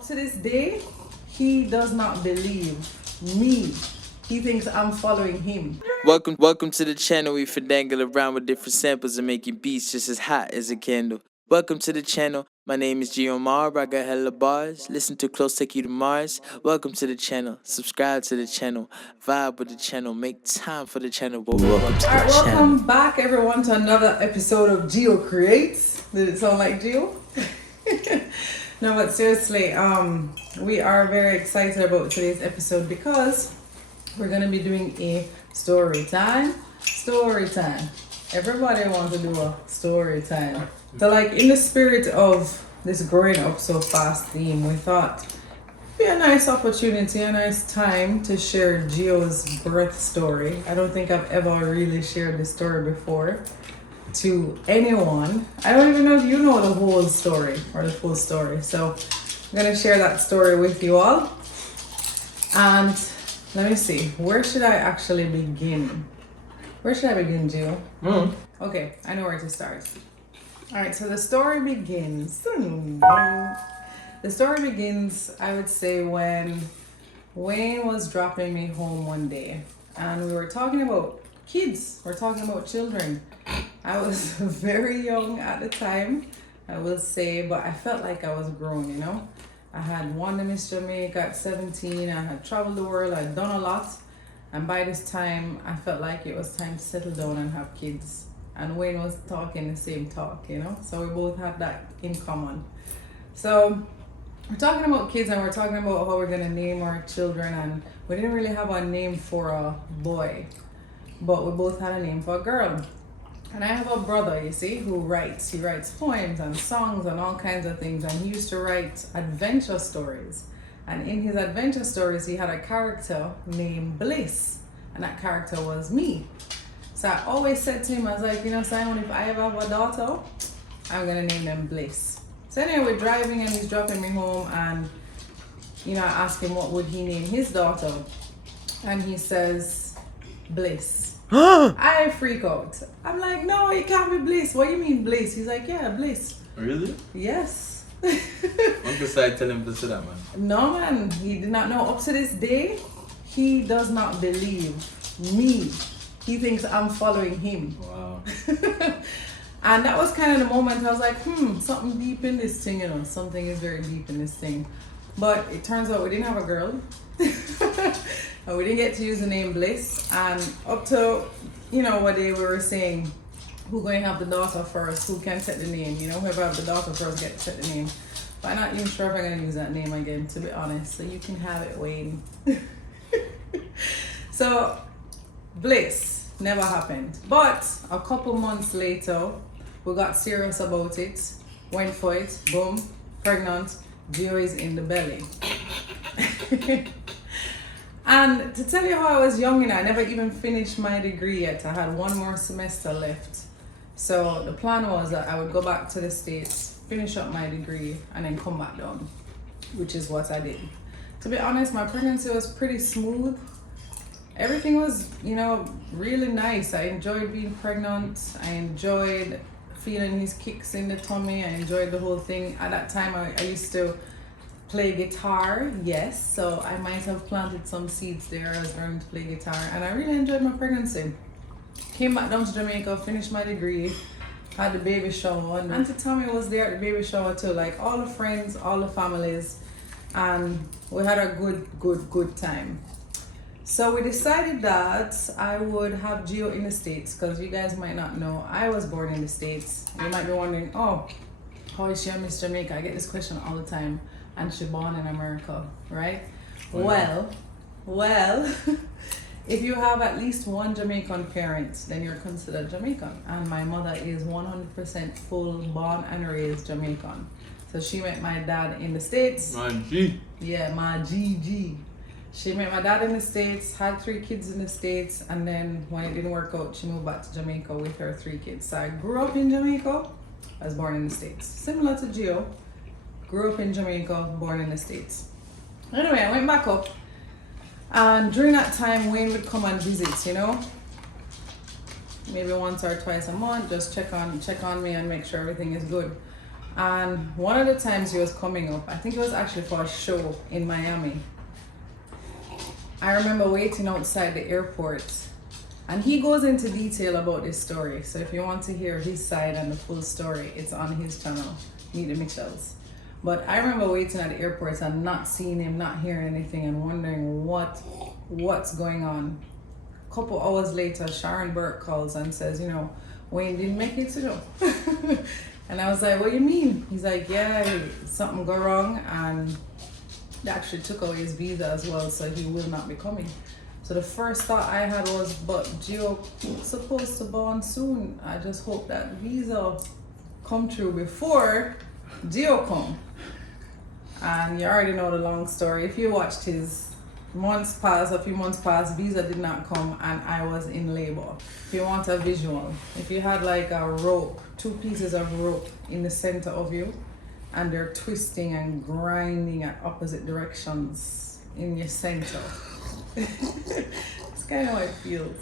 Up to this day, he does not believe me. He thinks I'm following him. Welcome to the channel. We finagle around with different samples and making beats just as hot as a candle. Welcome to the channel. My name is Geomar. I got hella bars. Listen to Close Take You to Mars. Welcome to the channel. Subscribe to the channel. Vibe with the channel. Make time for the channel. Welcome to the channel. Welcome back everyone to another episode of Geo Creates. Did it sound like Geo? No, but seriously, we are very excited about today's episode because we're gonna be doing a story time. Everybody wants to do a story time. So like in the spirit of this growing up so fast theme, we thought it'd be a nice opportunity, a nice time to share Geo's birth story. I don't think I've ever really shared this story before to anyone. I don't even know if you know the whole story or the full story. So I'm gonna share that story with you all. And let me see, where should I actually begin? Where should I begin, Gio? Okay, I know where to start. All right, so the story begins. The story begins, I would say, when Wayne was dropping me home one day, and we were talking about kids. We're talking about children. I was very young at the time, I will say, but I felt like I was grown, you know? I had won the Miss Jamaica at 17. I had traveled the world. I'd done a lot. And by this time, I felt like it was time to settle down and have kids. And Wayne was talking the same talk, you know? So we both had that in common. So we're talking about kids and we're talking about how we're going to name our children. And we didn't really have a name for a boy, but we both had a name for a girl. And I have a brother, you see, who writes. He writes poems and songs and all kinds of things. And he used to write adventure stories. And in his adventure stories, he had a character named Bliss. And that character was me. So I always said to him, I was like, you know, Simon, if I ever have a daughter, I'm going to name them Bliss. So anyway, we're driving and he's dropping me home. And, you know, I asked him what would he name his daughter. And he says, Bliss. I freak out. I'm like, no, it can't be Bliss. What do you mean Bliss? He's like, yeah, Bliss. Really? Yes. Uncle Sai tell him to say that, man. No, man. He did not know. Up to this day, he does not believe me. He thinks I'm following him. Wow. And that was kind of the moment I was like, something deep in this thing, you know. Something is very deep in this thing. But it turns out we didn't have a girl. And we didn't get to use the name Bliss. And up to, you know, what day we were saying, who going to have the daughter first, who can set the name, you know, whoever have the daughter first get to set the name. But I'm not even sure if I'm going to use that name again, to be honest. So you can have it, Wayne. So, Bliss never happened. But a couple months later, we got serious about it, went for it, boom, pregnant, Gio is in the belly. And to tell you how I was young, and I never even finished my degree yet. I had one more semester left. So the plan was that I would go back to the States, finish up my degree, and then come back down, which is what I did. To be honest, my pregnancy was pretty smooth. Everything was, you know, really nice. I enjoyed being pregnant. I enjoyed feeling his kicks in the tummy. I enjoyed the whole thing. At that time, I used to play guitar, yes, so I might have planted some seeds there. I was learning to play guitar and I really enjoyed my pregnancy. Came back down to Jamaica, finished my degree, had the baby shower, and Auntie Tommy was there at the baby shower too, like all the friends, all the families, and we had a good time. So we decided that I would have Gio in the States, because you guys might not know, I was born in the States. You might be wondering, oh, how is she a Miss Jamaica? I get this question all the time. And she born in America, right? Well, if you have at least one Jamaican parent, then you're considered Jamaican. And my mother is 100% full born and raised Jamaican. So she met my dad in the States. My G. Yeah, my GG. She met my dad in the States, had 3 kids in the States, and then when it didn't work out, she moved back to Jamaica with her 3 kids. So I grew up in Jamaica, I was born in the States. Similar to Gio. Grew up in Jamaica, born in the States. Anyway, I went back up, and during that time, Wayne would come and visit, you know, maybe once or twice a month, just check on me and make sure everything is good. And one of the times he was coming up, I think it was actually for a show in Miami. I remember waiting outside the airport, and he goes into detail about this story. So if you want to hear his side and the full story, it's on his channel, Meet the Mitchells. But I remember waiting at the airport and not seeing him, not hearing anything, and wondering what's going on. A couple hours later, Sharon Burke calls and says, Wayne didn't make it to go. And I was like, what do you mean? He's like, yeah, something go wrong, and they actually took away his visa as well, so he will not be coming. So the first thought I had was, but Gio supposed to born soon. I just hope that visa come through before Gio come. And you already know the long story. If you watched his a few months passed, visa did not come, and I was in labor. If you want a visual, if you had like a rope, 2 pieces of rope in the center of you, and they're twisting and grinding at opposite directions in your center. It's kind of how it feels.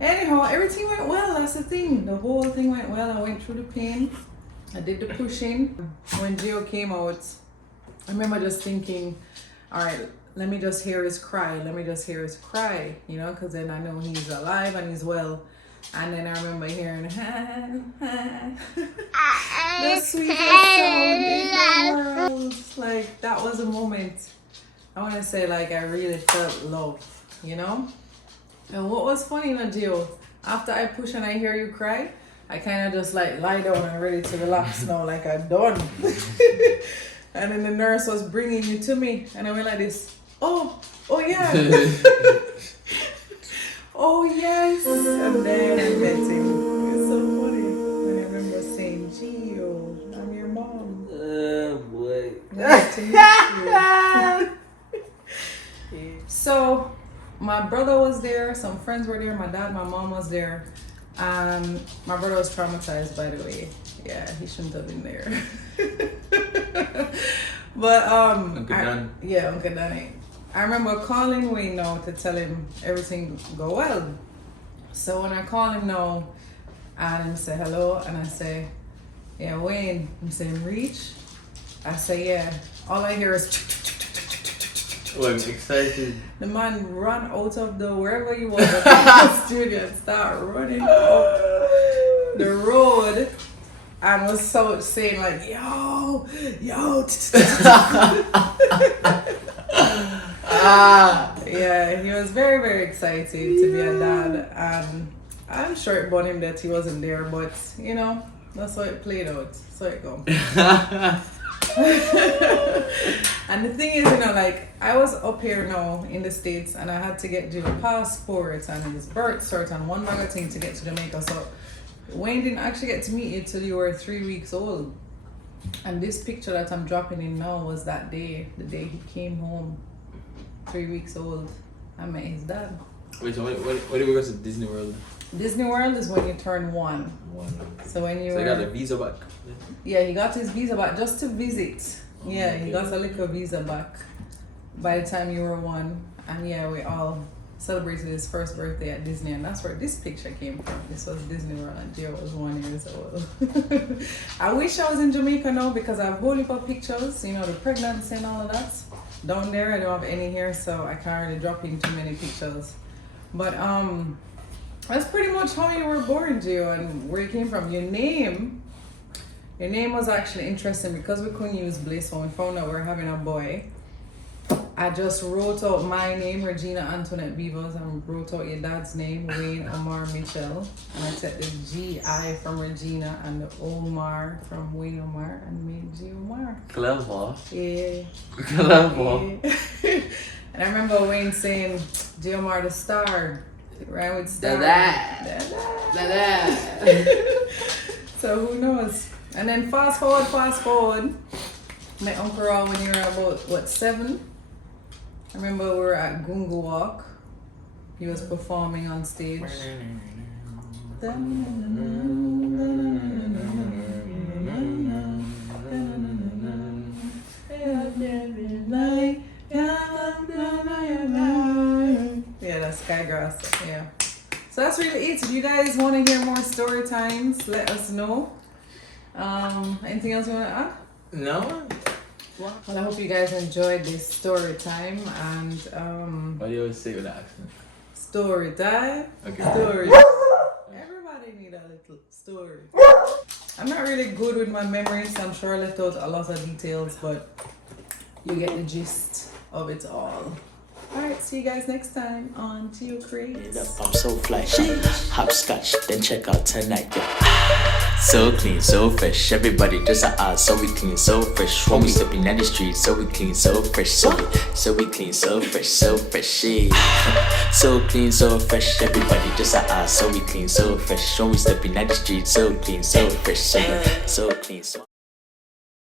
Anyhow, everything went well. That's the thing. The whole thing went well. I went through the pain. I did the pushing. When Gio came out, I remember just thinking, all right, let me just hear his cry. Because then I know he's alive and he's well. And then I remember hearing, the sweetest sound in the world. Like, that was a moment. I want to say, like, I really felt love, And what was funny, Gio, after I push and I hear you cry, I kind of just like lie down and ready to relax now, like I'm done. And then the nurse was bringing you to me, and I went like this, oh yeah. Oh yes. And then I met him. It's so funny. And I remember saying, Gio, I'm your mom. Oh boy. Nice to meet you. So my brother was there, some friends were there, my dad, my mom was there. And my brother was traumatized, by the way. Yeah, he shouldn't have been there. But Uncle Dan. Uncle Danny. I remember calling Wayne now to tell him everything go well. So when I call him now and I say hello, and I say, yeah, Wayne, I'm saying reach. I say, yeah. All I hear is Oh, I'm excited. the man run out of wherever he was at the studio and start running up the road and was saying like, yo. Yeah, he was very, very excited to be a dad, and I'm sure it burned him that he wasn't there, but that's how it played out. So it go. And the thing is, like, I was up here now in the States, and I had to get Jill's passport and his birth cert and one bag of things to get to Jamaica. So Wayne didn't actually get to meet you till you were 3 weeks old. And this picture that I'm dropping in now was that day, the day he came home, 3 weeks old. I met his dad. Wait, so when did we go to Disney World? Disney World is when you turn 1. So when you So I got a visa back. Yeah, he got his visa back just to visit. Yeah, he got a little visa back by the time you were 1. And yeah, we all celebrated his first birthday at Disney, and that's where this picture came from. This was Disney World, and Gio was 1 year old. I wish I was in Jamaica now because I have a whole heap of pictures, the pregnancy and all of that. Down there, I don't have any here, so I can't really drop in too many pictures. But that's pretty much how you were born, Gio, and where you came from. Your name was actually interesting because we couldn't use Bliss when we found out we were having a boy. I just wrote out my name, Regina Antoinette Vivas, and wrote out your dad's name, Wayne Omar Mitchell. And I took the G-I from Regina and the Omar from Wayne Omar and made G Omar. Clever. Yeah. Clever. Yeah. And I remember Wayne saying, G Omar the star. Right with star. Da-da. So who knows? And then fast forward. Met Uncle Raw when you were about, 7? I remember we were at Gungu Walk. He was performing on stage. Yeah, that's Skygrass. Yeah. So that's really it. If you guys want to hear more story times, let us know. Anything else you want to add? No? Well, I hope you guys enjoyed this story time and What do you always say with that accent? story time. Okay. Story. Everybody need a little story. I'm not really good with my memories, so I'm sure I left out a lot of details, but you get the gist of it all. Alright, see you guys next time on Tio Creates. I'm so fly, hopscotch, then check out tonight, yeah. So clean, so fresh, everybody just a ass, so we clean, so fresh. When we stepping in the street, so we clean, so fresh, so we clean, so fresh, yeah. So clean, so fresh, everybody just a ass, so we clean, so fresh. When we stepping in the street, so clean, so fresh, so clean, so